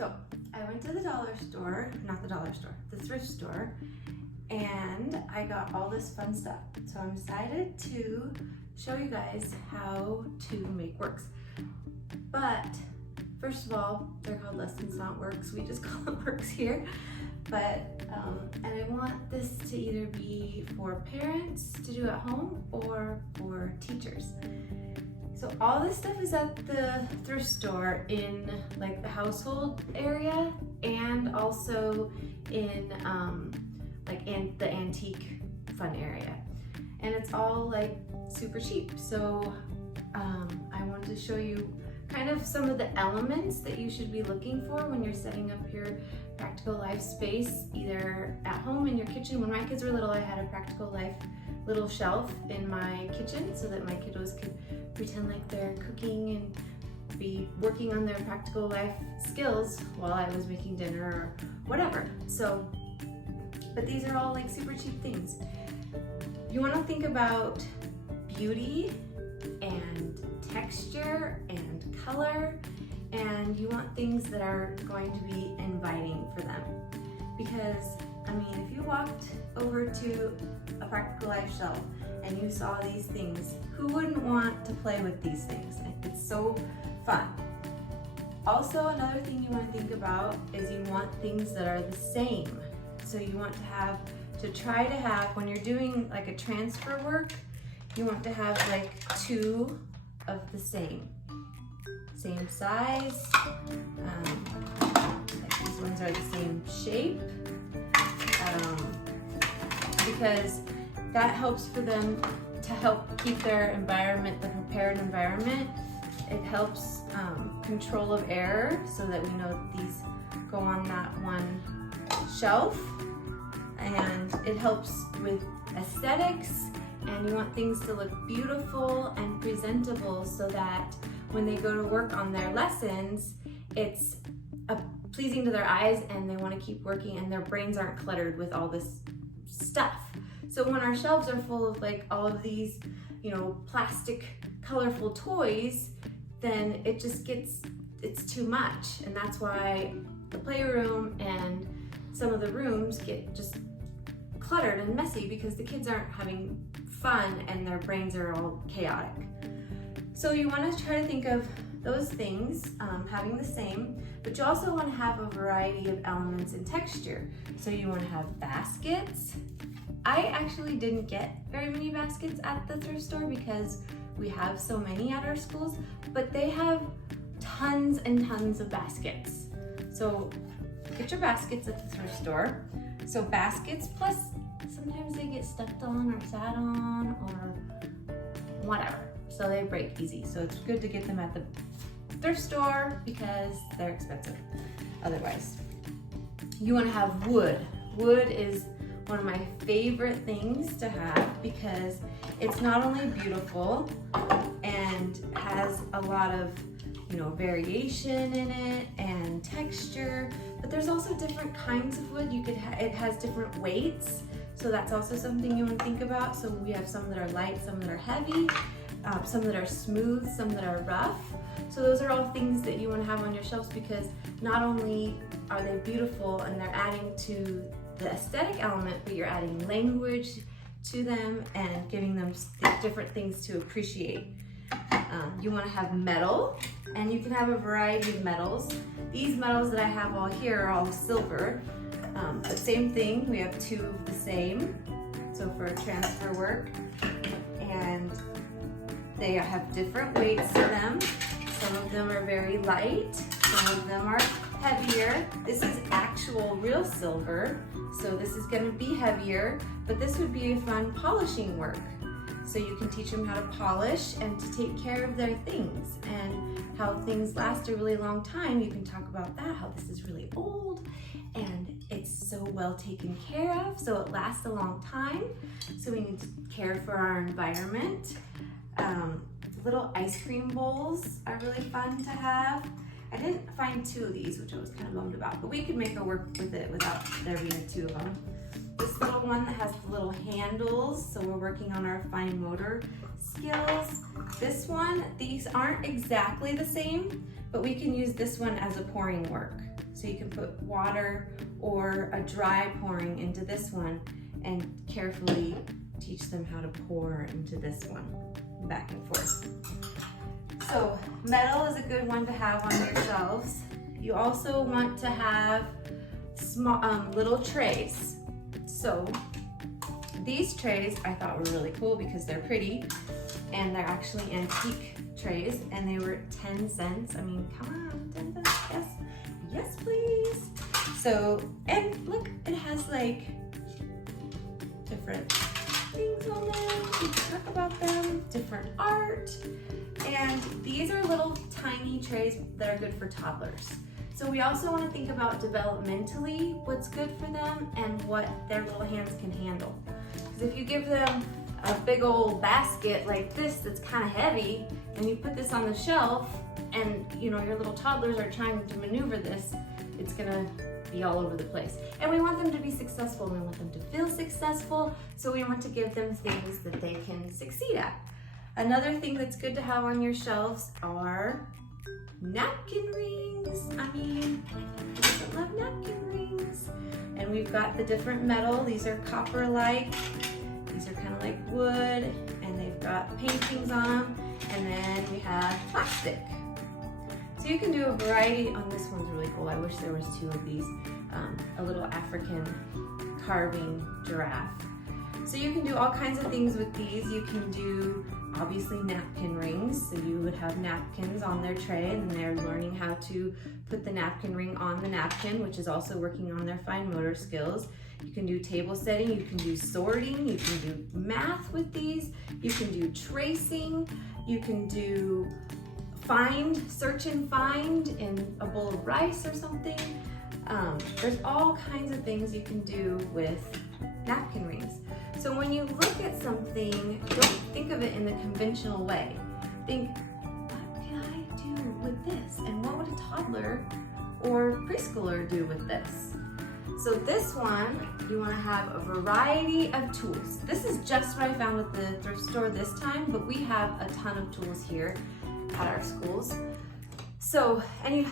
So I went to the dollar store, not the dollar store, the thrift store, and I got all this fun stuff. So I'm excited to show you guys how to make works. But first of all, they're called lessons, not works. We just call them works here. But, and I want this to either be for parents to do at home or for teachers. So all this stuff is at the thrift store in like the household area and also in the antique fun area. And it's all like super cheap. So I wanted to show you kind of some of the elements that you should be looking for when you're setting up your Practical Life space, either at home in your kitchen. When my kids were little, I had a Practical Life little shelf in my kitchen so that my kiddos could pretend like they're cooking and be working on their Practical Life skills while I was making dinner or whatever. So, but these are all like super cheap things. You want to think about beauty and texture and color, and you want things that are going to be inviting for them. Because, I mean, if you walked over to a Practical Life shelf and you saw these things, who wouldn't want to play with these things? It's so fun. Also, another thing you want to think about is you want things that are the same. So you want to try to have, when you're doing like a transfer work, you want to have like 2 of the same size. Like these ones are the same shape, because that helps for them to help keep their environment, the prepared environment. It helps control of error so that we know that these go on that one shelf, and it helps with aesthetics, and you want things to look beautiful and presentable so that when they go to work on their lessons, it's pleasing to their eyes and they want to keep working and their brains aren't cluttered with all this stuff. So when our shelves are full of like all of these, you know, plastic colorful toys, then it just it's too much. And that's why the playroom and some of the rooms get just cluttered and messy because the kids aren't having fun and their brains are all chaotic. So you want to try to think of those things having the same, but you also want to have a variety of elements and texture. So you want to have baskets. I actually didn't get very many baskets at the thrift store because we have so many at our schools, but they have tons and tons of baskets. So get your baskets at the thrift store. So baskets, plus sometimes they get stepped on or sat on or whatever. So they break easy. So it's good to get them at the thrift store because they're expensive otherwise. You want to have wood. Wood is one of my favorite things to have because it's not only beautiful and has a lot of, you know, variation in it and texture, but there's also different kinds of wood. It has different weights, so that's also something you want to think about. So we have some that are light, some that are heavy, some that are smooth, some that are rough. So those are all things that you want to have on your shelves because not only are they beautiful and they're adding to the aesthetic element, but you're adding language to them and giving them different things to appreciate. You want to have metal, and you can have a variety of metals. These metals that I have all here are all silver, but same thing, we have 2 of the same, so for transfer work, and they have different weights to them. Some of them are very light, some of them are heavier. This is actual real silver, so this is going to be heavier, but this would be a fun polishing work. So you can teach them how to polish and to take care of their things and how things last a really long time. You can talk about that, how this is really old and it's so well taken care of, so it lasts a long time. So we need to care for our environment. Little ice cream bowls are really fun to have. I didn't find 2 of these, which I was kind of bummed about, but we could make a work with it without there being 2 of them. This little one that has the little handles, so we're working on our fine motor skills. This one, these aren't exactly the same, but we can use this one as a pouring work. So you can put water or a dry pouring into this one and carefully teach them how to pour into this one, back and forth. So metal is a good one to have on your shelves. You also want to have small little trays. So these trays I thought were really cool because they're pretty and they're actually antique trays, and they were 10 cents. I mean, come on, 10 cents, yes, yes please. So, and look, it has like different things on them, we can talk about them, different art. And these are little tiny trays that are good for toddlers. So we also want to think about developmentally what's good for them and what their little hands can handle. Because if you give them a big old basket like this that's kind of heavy, and you put this on the shelf, and you know your little toddlers are trying to maneuver this, it's gonna be all over the place. And we want them to be successful, we want them to feel successful, so we want to give them things that they can succeed at. Another thing that's good to have on your shelves are napkin rings. I mean, who doesn't love napkin rings? And we've got the different metal. These are copper-like. These are kind of like wood, and they've got paintings on them. And then we have plastic. So you can do a variety. On this one's really cool. I wish there was two of these. A little African carving giraffe. So you can do all kinds of things with these. You can do obviously napkin rings. So you would have napkins on their tray, and they're learning how to put the napkin ring on the napkin, which is also working on their fine motor skills. You can do table setting, you can do sorting, you can do math with these, you can do tracing, you can do search and find in a bowl of rice or something. There's all kinds of things you can do with napkin rings. So when you look at something, don't think of it in the conventional way. Think, what can I do with this? And what would a toddler or preschooler do with this? So this one, you want to have a variety of tools. This is just what I found with the thrift store this time, but we have a ton of tools here at our schools. So, and you